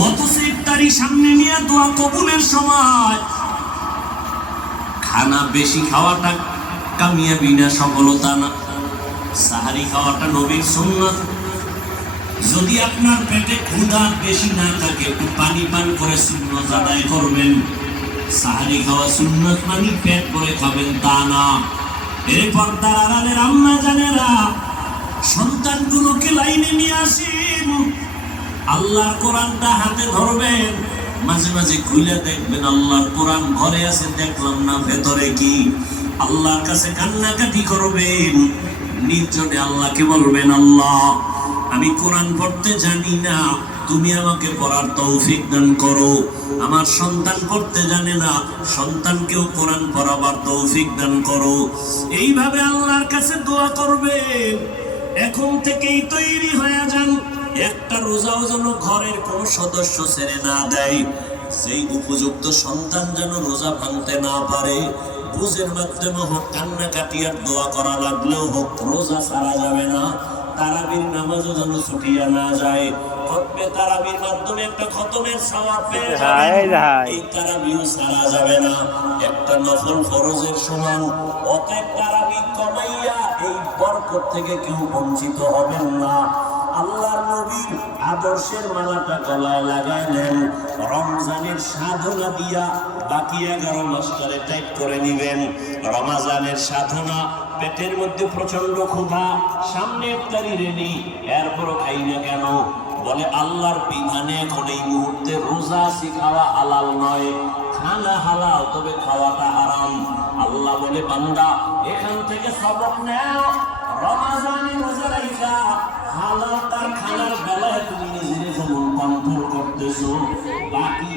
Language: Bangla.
অথচ ইফতারি সামনে নিয়ে দোয়া কবুলের সময় খানা বেশি খাওয়াটা কামিয়াবি না, সফলতা না। সাহারি খাওয়াটা নবীর সুন্নাত। যদি আপনার পেটে ক্ষুধা বেশি না থাকে, একটু পানি পান করে সুন্নাত আদায় করবেন। সাহারি খাওয়া সুন্নাত মানে পেট ভরে খাবেন তা না। এরপর দাঁড়ালের আম্মা জানেরা সন্তানগুলোকে লাইনে নিয়ে আসেন, আল্লাহর কোরআনটা হাতে ধরবেন, মাঝে মাঝে খুলে দেখবেন আল্লাহর কোরআন ঘরে আছে, দেখলাম না ভেতরে কি। আল্লাহর কাছে কান্নাকাটি করবেন, নির্জনে আল্লাহকে বলবেন, আল্লাহ আমি কোরআন পড়তে জানি না, তুমি আমাকে পড়ার তৌফিক দান করো। আমার সন্তান পড়তে জানে না, সন্তানকেও কোরআন পড়াবার তৌফিক দান করো। এইভাবে আল্লাহর কাছে দোয়া করবেন। এখন থেকেই তৈরি হয়ে যান, একটা রোজাও যেন ঘরের কোন সদস্য ছেড়ে না দেয়। সেই উপযুক্ত সন্তান যেন রোজা ভাঙতে না পারে। বুঝের মাধ্যমে হোক, কান্নাকাটি আর দোয়া করা লাগলেও হোক, রোজা ছাড়া যাবে না। তারাবির নামাজও যেন ছুটিয়া না যায়। খতমে তারাবির মাধ্যমে একটা খতমের সওয়াব পেয়ে যাবেন, এই তারাবিও ছাড়া যাবে না। একটা নফল ফরজের সমান। অতএব তারাবি কমাইয়া এই বরকত থেকে কেউ বঞ্চিত হবেন না। আল্লাহর নবীর আদর্শের মালাটা গলায় লাগাইলেন, রমজানের সাধনা দিয়া বাকি 11 মাসটারে ত্যাগ করে নিবেন। রমজানের সাধনা, পেটের মধ্যে প্রচন্ড ক্ষুধা, সামনে ইফতারি রেডি, এরপরও খাই না কেন? বলে আল্লাহর বিধানে এখন এই মুহূর্তে রোজা খাওয়া হালাল নয়। খানা হালাল, তবে খাওয়াটা হারাম। আল্লাহ বলে, বান্দা এখান থেকে সবক নাও, রমজানে রোজা রাখা হালাল তার খানার বেলায় তুমি নিজের যেমন কন্ট্রোল করতেছো, বাকি